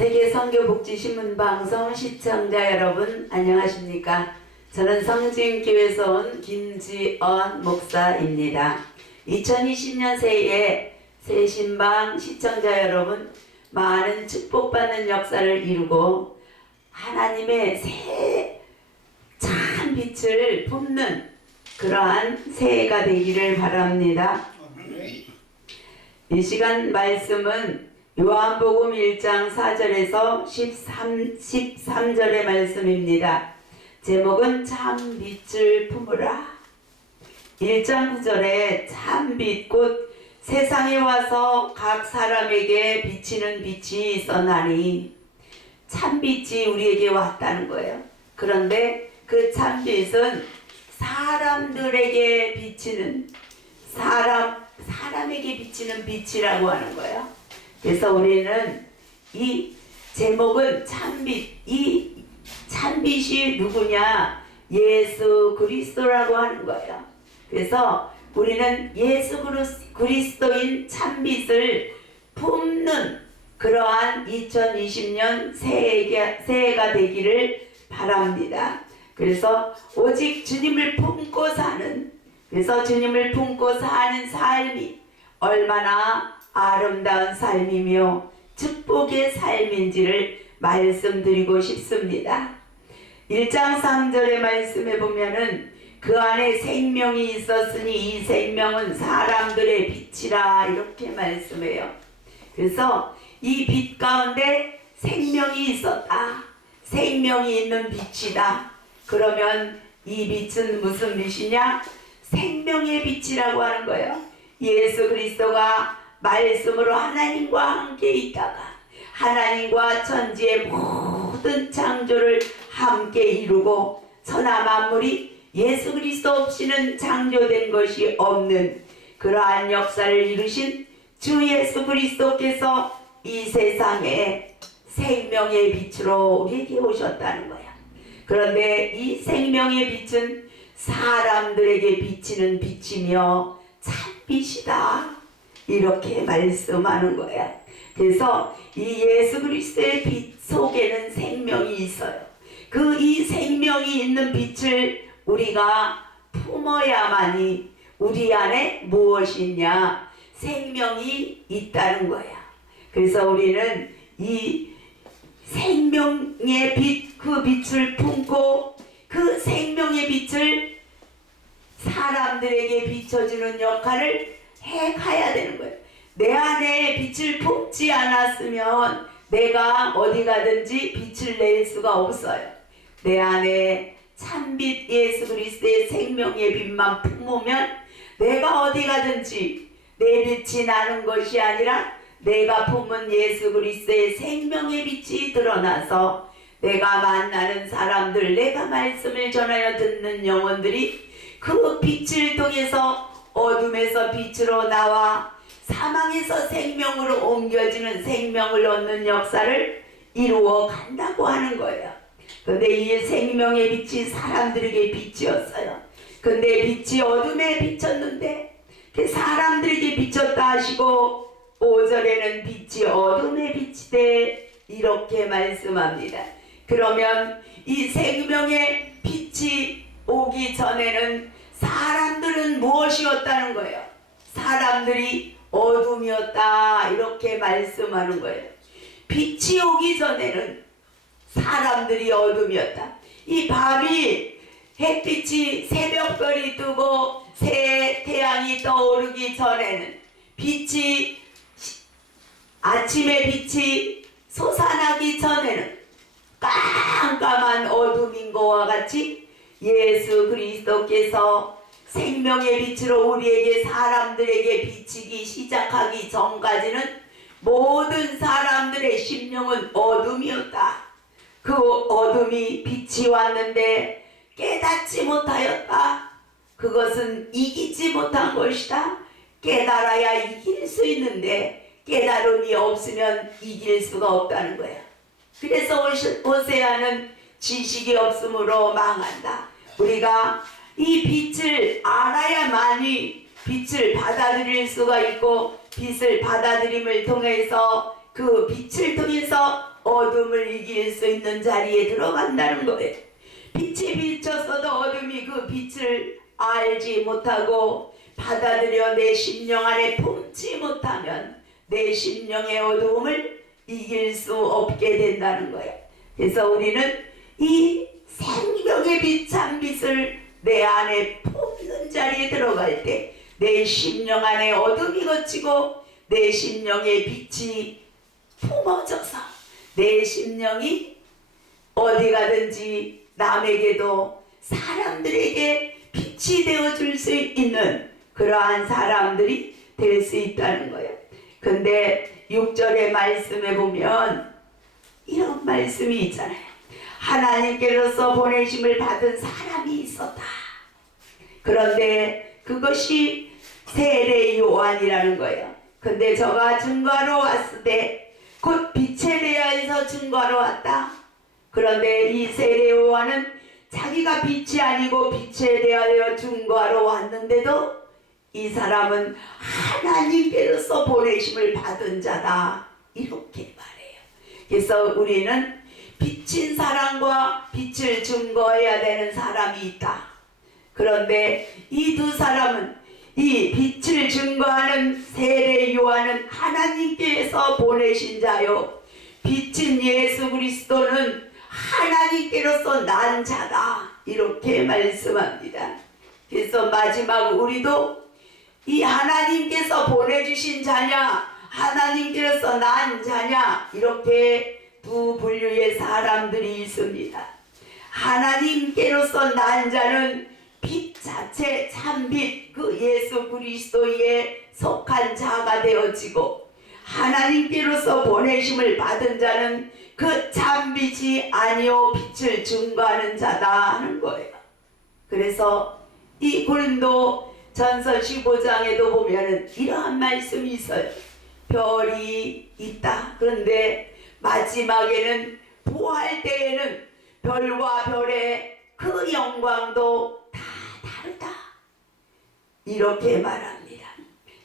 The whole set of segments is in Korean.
세계선교복지신문 방송 시청자 여러분 안녕하십니까? 저는 성진교회에서 온 김지언 목사입니다. 2020년 새해에 새신방 시청자 여러분 많은 축복받는 역사를 이루고 하나님의 새 참 빛을 뿜는 그러한 새해가 되기를 바랍니다. 이 시간 말씀은 요한복음 1장 4절에서 13절의 말씀입니다. 제목은 참 빛을 품으라. 1장 9절에 참 빛 곧 세상에 와서 각 사람에게 비치는 빛이 있었나니, 참 빛이 우리에게 왔다는 거예요. 그런데 그 참 빛은 사람들에게 비치는 사람에게 비치는 빛이라고 하는 거예요. 그래서 우리는 이 제목은 참빛, 이 참빛이 누구냐? 예수 그리스도라고 하는 거예요. 그래서 우리는 예수 그리스도인 참빛을 품는 그러한 2020년 새해가 되기를 바랍니다. 그래서 오직 주님을 품고 사는, 그래서 주님을 품고 사는 삶이 얼마나 아름다운 삶이며 축복의 삶인지를 말씀드리고 싶습니다. 1장 3절의 말씀에 보면은 그 안에 생명이 있었으니 이 생명은 사람들의 빛이라 이렇게 말씀해요. 그래서 이 빛 가운데 생명이 있었다. 생명이 있는 빛이다. 그러면 이 빛은 무슨 빛이냐? 생명의 빛이라고 하는 거예요. 예수 그리스도가 말씀으로 하나님과 함께 있다가 하나님과 천지의 모든 창조를 함께 이루고 천하 만물이 예수 그리스도 없이는 창조된 것이 없는 그러한 역사를 이루신 주 예수 그리스도께서 이 세상에 생명의 빛으로 우리에게 오셨다는 거야. 그런데 이 생명의 빛은 사람들에게 비치는 빛이며 참빛이다. 이렇게 말씀하는 거야. 그래서 이 예수 그리스도의 빛 속에는 생명이 있어요. 이 생명이 있는 빛을 우리가 품어야만이 우리 안에 무엇이 있냐? 생명이 있다는 거야. 그래서 우리는 이 생명의 빛, 그 빛을 품고 그 생명의 빛을 사람들에게 비춰주는 역할을 해가야 되는 거예요. 내 안에 빛을 품지 않았으면 내가 어디 가든지 빛을 낼 수가 없어요. 내 안에 참빛 예수 그리스도의 생명의 빛만 품으면 내가 어디 가든지 내 빛이 나는 것이 아니라 내가 품은 예수 그리스도의 생명의 빛이 드러나서 내가 만나는 사람들, 내가 말씀을 전하여 듣는 영혼들이 그 빛을 통해서 어둠에서 빛으로 나와 사망에서 생명으로 옮겨지는 생명을 얻는 역사를 이루어 간다고 하는 거예요. 그런데 이 생명의 빛이 사람들에게 빛이었어요. 근데 빛이 어둠에 비쳤는데 사람들에게 비쳤다 하시고 5절에는 빛이 어둠에 비치되 이렇게 말씀합니다. 그러면 이 생명의 빛이 오기 전에는 사람들은 무엇이었다는 거예요? 사람들이 어둠이었다 이렇게 말씀하는 거예요. 빛이 오기 전에는 사람들이 어둠이었다. 이 밤이 햇빛이 새벽별이 뜨고 새 태양이 떠오르기 전에는 빛이 아침의 빛이 솟아나기 전에는 깜깜한 어둠인 것과 같이 예수 그리스도께서 생명의 빛으로 우리에게 사람들에게 비치기 시작하기 전까지는 모든 사람들의 심령은 어둠이었다. 그 어둠이 빛이 왔는데 깨닫지 못하였다. 그것은 이기지 못한 것이다. 깨달아야 이길 수 있는데 깨달음이 없으면 이길 수가 없다는 거야. 그래서 호세아는 지식이 없으므로 망한다. 우리가 이 빛을 알아야만이 빛을 받아들일 수가 있고 빛을 받아들임을 통해서 그 빛을 통해서 어둠을 이길 수 있는 자리에 들어간다는 거예요. 빛이 비쳤어도 어둠이 그 빛을 알지 못하고 받아들여 내 심령 안에 품지 못하면 내 심령의 어두움을 이길 수 없게 된다는 거예요. 그래서 우리는 이 생명의 빛, 참빛을 내 안에 품는 자리에 들어갈 때 내 심령 안에 어둠이 걷히고 내 심령의 빛이 품어져서 내 심령이 어디 가든지 남에게도 사람들에게 빛이 되어줄 수 있는 그러한 사람들이 될 수 있다는 거예요. 근데 6절의 말씀에 보면 이런 말씀이 있잖아요. 하나님께로서 보내심을 받은 사람이 있었다. 그런데 그것이 세례 요한이라는 거예요. 근데 저가 증거하러 왔을 때 곧 빛에 대하여서 증거하러 왔다. 그런데 이 세례 요한은 자기가 빛이 아니고 빛에 대하여 증거하러 왔는데도 이 사람은 하나님께로서 보내심을 받은 자다. 이렇게 말해요. 그래서 우리는 빛인 사람과 빛을 증거해야 되는 사람이 있다. 그런데 이 두 사람은 이 빛을 증거하는 세례 요한은 하나님께서 보내신 자요, 빛인 예수 그리스도는 하나님께로서 난 자다. 이렇게 말씀합니다. 그래서 마지막 우리도 이 하나님께서 보내주신 자냐, 하나님께로서 난 자냐, 이렇게 두 분류의 사람들이 있습니다. 하나님께로서 난 자는 빛 자체, 참빛, 그 예수 그리스도에 속한 자가 되어지고, 하나님께로서 보내심을 받은 자는 그 참빛이 아니요 빛을 증거하는 자다 하는 거예요. 그래서 이 고린도 전서 15장에도 보면은 이러한 말씀이 있어요. 별이 있다. 그런데 마지막에는 부활 때에는 별과 별의 그 영광도 다 다르다. 이렇게 말합니다.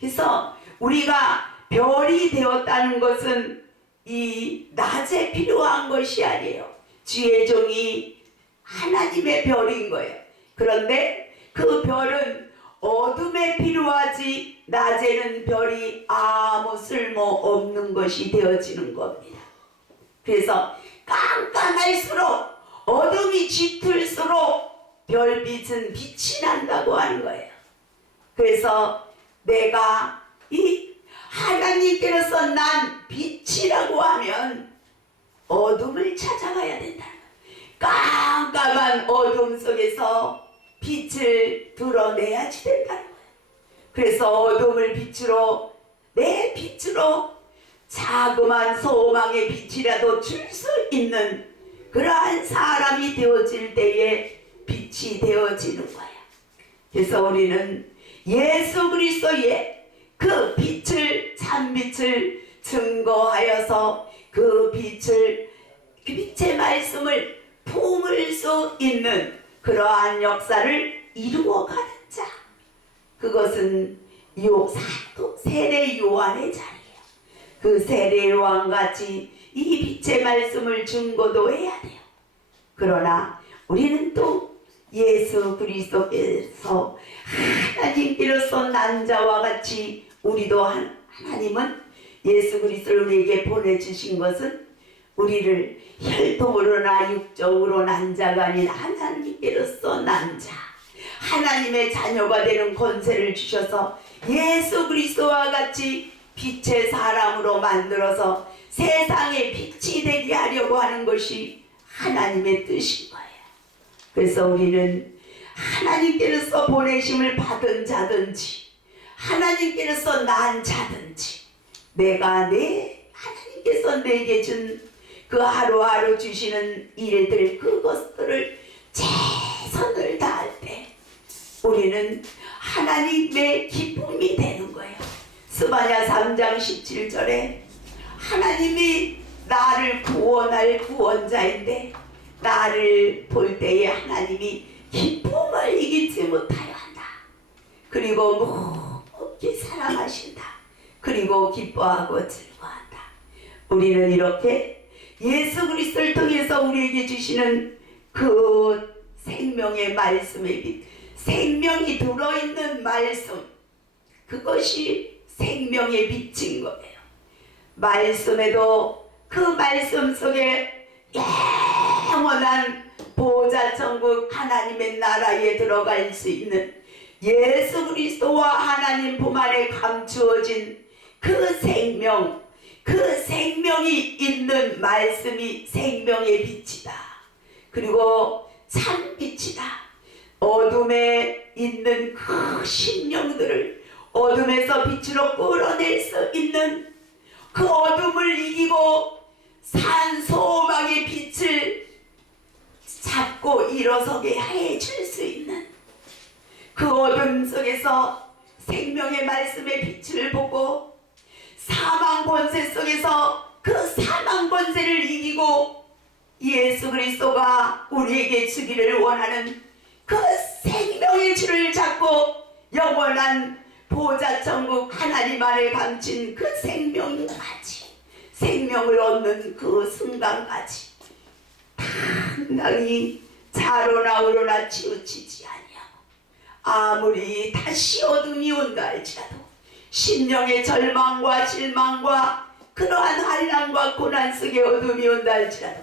그래서 우리가 별이 되었다는 것은 이 낮에 필요한 것이 아니에요. 주의 종이 하나님의 별인 거예요. 그런데 그 별은 어둠에 필요하지 낮에는 별이 아무 쓸모없는 것이 되어지는 겁니다. 그래서 깜깜할수록 어둠이 짙을수록 별빛은 빛이 난다고 하는 거예요. 그래서 내가 이 하나님께로서 난 빛이라고 하면 어둠을 찾아가야 된다. 깜깜한 어둠 속에서 빛을 드러내야지 된다는 거예요. 그래서 어둠을 빛으로, 내 빛으로 자그만 소망의 빛이라도 줄 수 있는 그러한 사람이 되어질 때에 빛이 되어지는 거야. 그래서 우리는 예수 그리스도의 그 빛을, 참빛을 증거하여서 그 빛을, 그 빛의 말씀을 품을 수 있는 그러한 역사를 이루어가는 자, 그것은 사도 세례 요한의 자리예요. 그 세례 요한같이 이 빛의 말씀을 증거도 해야 돼요. 그러나 우리는 또 예수 그리스도께서 하나님께로서 난 자와 같이 우리도 하나님은 예수 그리스도를 우리에게 보내주신 것은 우리를 혈통으로나 육적으로 난 자가 아닌 하나님께로서 난 자, 하나님의 자녀가 되는 권세를 주셔서 예수 그리스도와 같이 빛의 사람으로 만들어서 세상에 빛이 되게 하려고 하는 것이 하나님의 뜻인 거예요. 그래서 우리는 하나님께로서 보내심을 받은 자든지 하나님께로서 난 자든지 내가 하나님께서 내게 준 그 하루하루 주시는 일들, 그것들을 최선을 다할 때 우리는 하나님의 기쁨이 되는 거예요. 스바냐 3장 17절에 하나님이 나를 구원할 구원자인데 나를 볼 때에 하나님이 기쁨을 이기지 못하여 한다. 그리고 묵묵히 사랑하신다. 그리고 기뻐하고 즐거워한다. 우리는 이렇게 예수 그리스도를 통해서 우리에게 주시는 그 생명의 말씀의 빛, 생명이 들어있는 말씀, 그것이 생명의 빛인 거예요. 말씀에도 그 말씀 속에 영원한 보호자 천국 하나님의 나라에 들어갈 수 있는 예수 그리스도와 하나님 품 안에 감추어진 그 생명, 그 생명이 있는 말씀이 생명의 빛이다. 그리고 참 빛이다. 어둠에 있는 그 심령들을 어둠에서 빛으로 끌어낼 수 있는 그 어둠을 이기고 산소망의 빛을 잡고 일어서게 해줄 수 있는 그 어둠 속에서 생명의 말씀의 빛을 보고 사망 권세 속에서 그 사망 권세를 이기고 예수 그리스도가 우리에게 주기를 원하는 그 생명의 줄을 잡고 영원한 보호자 천국 하나님 안에 감춘 그 생명까지, 생명을 얻는 그 순간까지 당당히 자로나 우로나 치우치지 아니하고 아무리 다시 어둠이 온다 할지라도 심령의 절망과 실망과 그러한 환난과 고난 속에 어둠이 온다 할지라도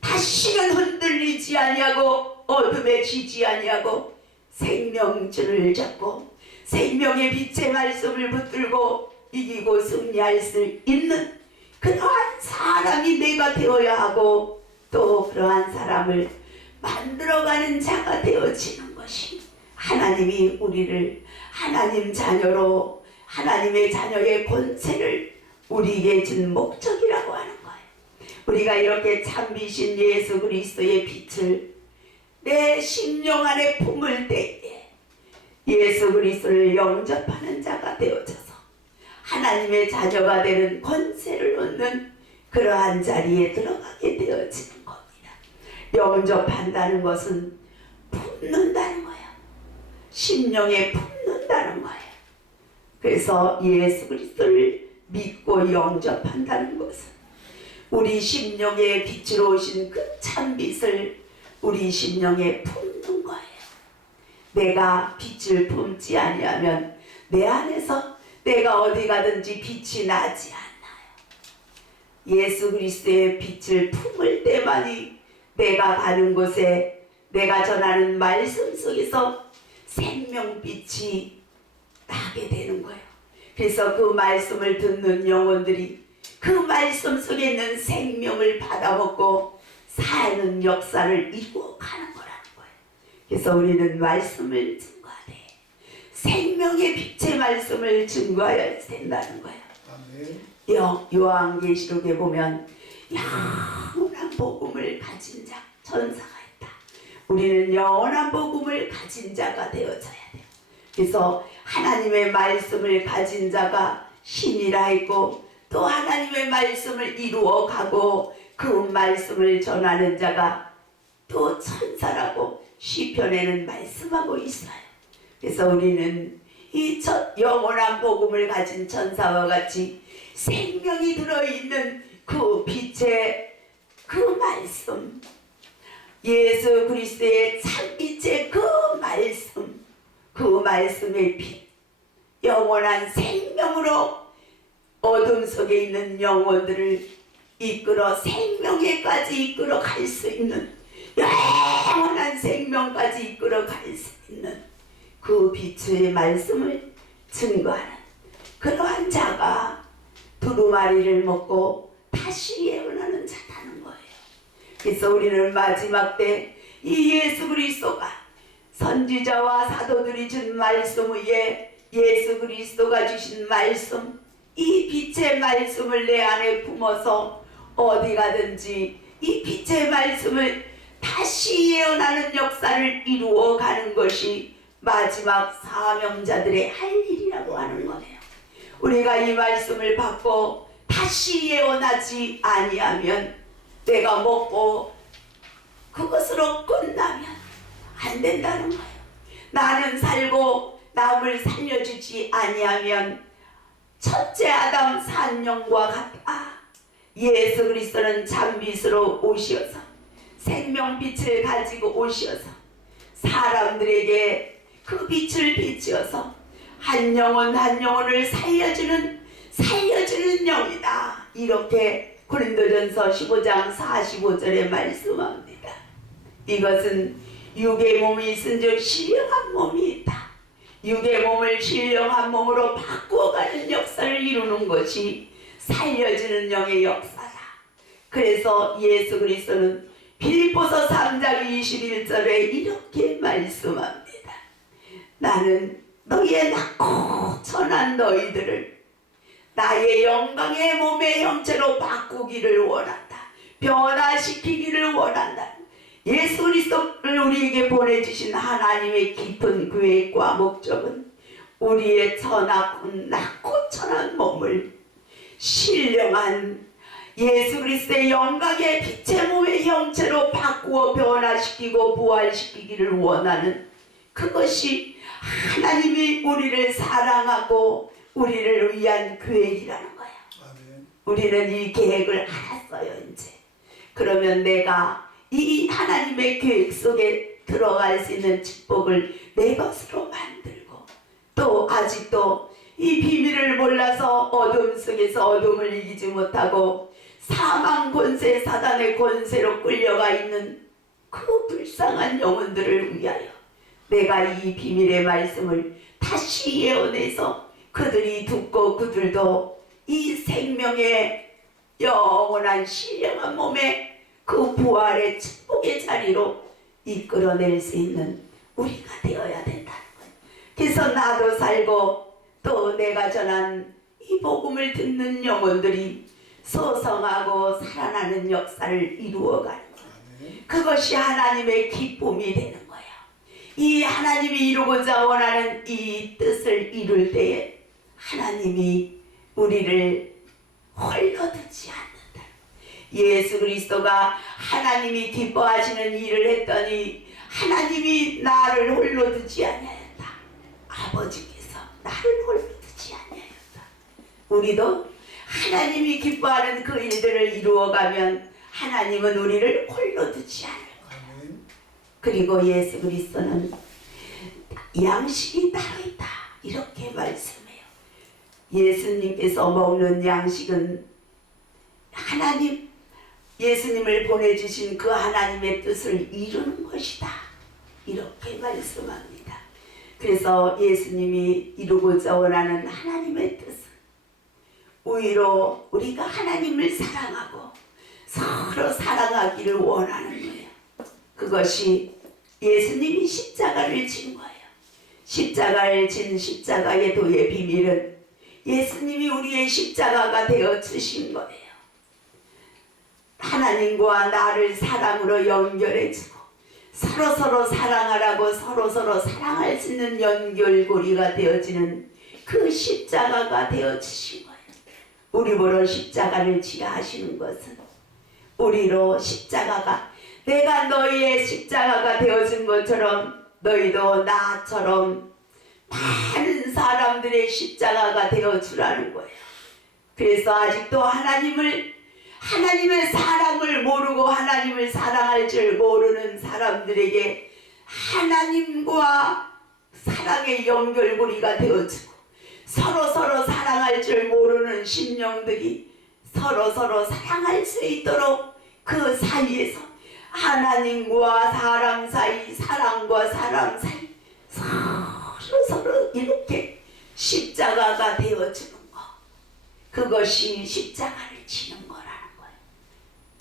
다시는 흔들리지 아니하고 어둠에 지지 아니하고 생명줄을 잡고 생명의 빛의 말씀을 붙들고 이기고 승리할 수 있는 그러한 사람이 내가 되어야 하고 또 그러한 사람을 만들어가는 자가 되어지는 것이 하나님이 우리를 하나님 자녀로 하나님의 자녀의 권세를 우리에게 준 목적이라고 하는 거예요. 우리가 이렇게 참비신 예수 그리스도의 빛을 내 심령 안에 품을 때에 예수 그리스도를 영접하는 자가 되어져서 하나님의 자녀가 되는 권세를 얻는 그러한 자리에 들어가게 되어지는 겁니다. 영접한다는 것은 품는다는 거예요. 심령에 품는다는 거예요. 그래서 예수 그리스도를 믿고 영접한다는 것은 우리 심령에 빛으로 오신 그 참빛을 우리 심령에 품는 거예요. 내가 빛을 품지 아니하면 내 안에서 내가 어디 가든지 빛이 나지 않나요. 예수 그리스도의 빛을 품을 때만이 내가 가는 곳에 내가 전하는 말씀 속에서 생명빛이 나게 되는 거예요. 그래서 그 말씀을 듣는 영혼들이 그 말씀 속에 있는 생명을 받아먹고 사는 역사를 이루어 가는 거라는 거예요. 그래서 우리는 말씀을 증거하되 생명의 빛의 말씀을 증거해야 된다는 거예요. 요한계시록에 보면 영원한 복음을 가진 자 천사가 있다. 우리는 영원한 복음을 가진 자가 되어져야 돼요. 그래서 하나님의 말씀을 가진 자가 신이라 했고 또 하나님의 말씀을 이루어가고 그 말씀을 전하는 자가 또 천사라고 시편에는 말씀하고 있어요. 그래서 우리는 이 영원한 복음을 가진 천사와 같이 생명이 들어있는 그 빛의 그 말씀, 예수 그리스도의 참빛의 그 말씀, 그 말씀의 빛, 영원한 생명으로 어둠 속에 있는 영혼들을 이끌어 생명에까지 이끌어 갈 수 있는 영원한 생명까지 이끌어 갈 수 있는 그 빛의 말씀을 증거하는 그러한 자가 두루마리를 먹고 다시 예언하는 자라는 거예요. 그래서 우리는 마지막 때 이 예수 그리스도가 선지자와 사도들이 준 말씀 위에 예수 그리스도가 주신 말씀, 이 빛의 말씀을 내 안에 품어서 어디 가든지 이 빛의 말씀을 다시 예언하는 역사를 이루어 가는 것이 마지막 사명자들의 할 일이라고 하는 거예요. 우리가 이 말씀을 받고 다시 예언하지 아니하면 내가 먹고 그것으로 끝나면 안 된다는 거예요. 나는 살고 남을 살려주지 아니하면 첫째 아담 산령과 같다. 예수 그리스도는 참빛으로 오시어서 생명빛을 가지고 오시어서 사람들에게 그 빛을 비추어서 한 영혼 한 영혼을 살려주는 영이다. 이렇게 고린도전서 15장 45절에 말씀합니다. 이것은 육의 몸이 있은즉 신령한 몸이 있다. 육의 몸을 신령한 몸으로 바꾸어가는 역사를 이루는 것이 살려주는 영의 역사다. 그래서 예수 그리스도는 빌립보서 3장 21절에 이렇게 말씀합니다. 나는 너희의 낮고 천한 너희들을 나의 영광의 몸의 형체로 바꾸기를 원한다. 변화시키기를 원한다. 예수 그리스도를 우리에게 보내주신 하나님의 깊은 계획과 목적은 우리의 낮고 천한 몸을 신령한 예수 그리스도의 영광의 빛의 몸의 형체로 바꾸어 변화시키고 부활시키기를 원하는 그것이 하나님이 우리를 사랑하고 우리를 위한 계획이라는 거야. 아멘. 우리는 이 계획을 알았어요. 이제 그러면 내가 이 하나님의 계획 속에 들어갈 수 있는 축복을 내 것으로 만들고 또 아직도 이 비밀을 몰라서 어둠 속에서 어둠을 이기지 못하고 사망 권세 사단의 권세로 끌려가 있는 그 불쌍한 영혼들을 위하여 내가 이 비밀의 말씀을 다시 예언해서 그들이 듣고 그들도 이 생명의 영원한 신령한 몸에 그 부활의 축복의 자리로 이끌어낼 수 있는 우리가 되어야 된다는 거예요. 그래서 나도 살고 또 내가 전한 이 복음을 듣는 영혼들이 소성하고 살아나는 역사를 이루어가는 거예요. 그것이 하나님의 기쁨이 되는 거예요. 이 하나님이 이루고자 원하는 이 뜻을 이룰 때에 하나님이 우리를 홀로 두지 않는다. 예수 그리스도가 하나님이 기뻐하시는 일을 했더니 하나님이 나를 홀로 두지 아니하였다. 아버지께서 나를 홀로 두지 아니하였다. 우리도 하나님이 기뻐하는 그 일들을 이루어가면 하나님은 우리를 홀로 두지 않을 거예요. 그리고 예수 그리스도는 양식이 따로 있다. 이렇게 말씀해요. 예수님께서 먹는 양식은 하나님 예수님을 보내주신 그 하나님의 뜻을 이루는 것이다. 이렇게 말씀합니다. 그래서 예수님이 이루고자 원하는 하나님의 뜻은 오히려 우리가 하나님을 사랑하고 서로 사랑하기를 원하는 거예요. 그것이 예수님이 십자가를 진 거예요. 십자가를 진 십자가의 도의 비밀은 예수님이 우리의 십자가가 되어 주신 거예요. 하나님과 나를 사랑으로 연결해주고 서로 사랑하라고 서로 사랑할 수 있는 연결고리가 되어지는 그 십자가가 되어 주신 거예요. 우리 보러 십자가를 지라 하시는 것은 우리로 십자가가 내가 너희의 십자가가 되어준 것처럼 너희도 나처럼 많은 사람들의 십자가가 되어주라는 거예요. 그래서 아직도 하나님의 사랑을 모르고 하나님을 사랑할 줄 모르는 사람들에게 하나님과 사랑의 연결고리가 되어주고 서로 사랑할 줄 모르는 심령들이 서로 사랑할 수 있도록 그 사이에서 하나님과 사람 사이, 사람과 사람 사이 서로 이렇게 십자가가 되어주는 것, 그것이 십자가를 지는 거라는 거예요.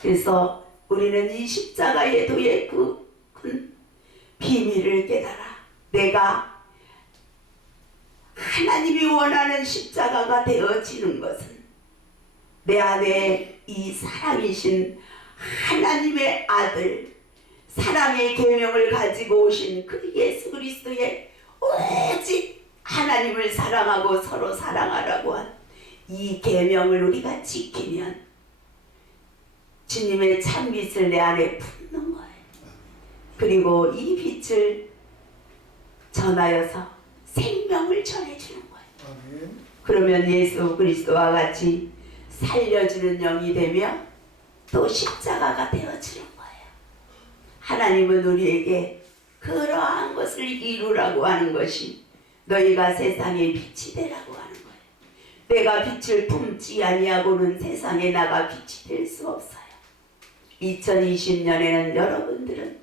그래서 우리는 이 십자가의 도의 그 큰 비밀을 깨달아 내가 하나님이 원하는 십자가가 되어지는 것은 내 안에 이 사랑이신 하나님의 아들, 사랑의 계명을 가지고 오신 그 예수 그리스도의 오직 하나님을 사랑하고 서로 사랑하라고 한 이 계명을 우리가 지키면 주님의 참빛을 내 안에 품는 거예요. 그리고 이 빛을 전하여서 생명을 전해주는 거예요. 그러면 예수 그리스도와 같이 살려주는 영이 되며 또 십자가가 되어주는 거예요. 하나님은 우리에게 그러한 것을 이루라고 하는 것이 너희가 세상의 빛이 되라고 하는 거예요. 내가 빛을 품지 아니하고는 세상에 나가 빛이 될 수 없어요. 2020년에는 여러분들은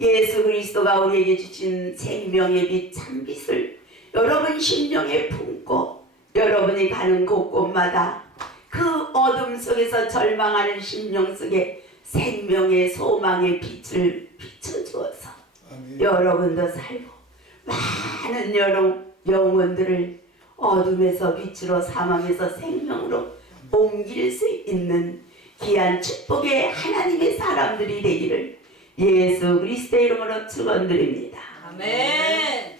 예수 그리스도가 우리에게 주신 생명의 빛 참빛을 여러분 심령에 품고 여러분이 가는 곳곳마다 그 어둠 속에서 절망하는 심령 속에 생명의 소망의 빛을 비춰주어서 여러분도 살고 많은 영혼들을 어둠에서 빛으로 사망에서 생명으로 옮길 수 있는 귀한 축복의 하나님의 사람들이 되기를 예수 그리스도의 이름으로 축원드립니다. 아멘.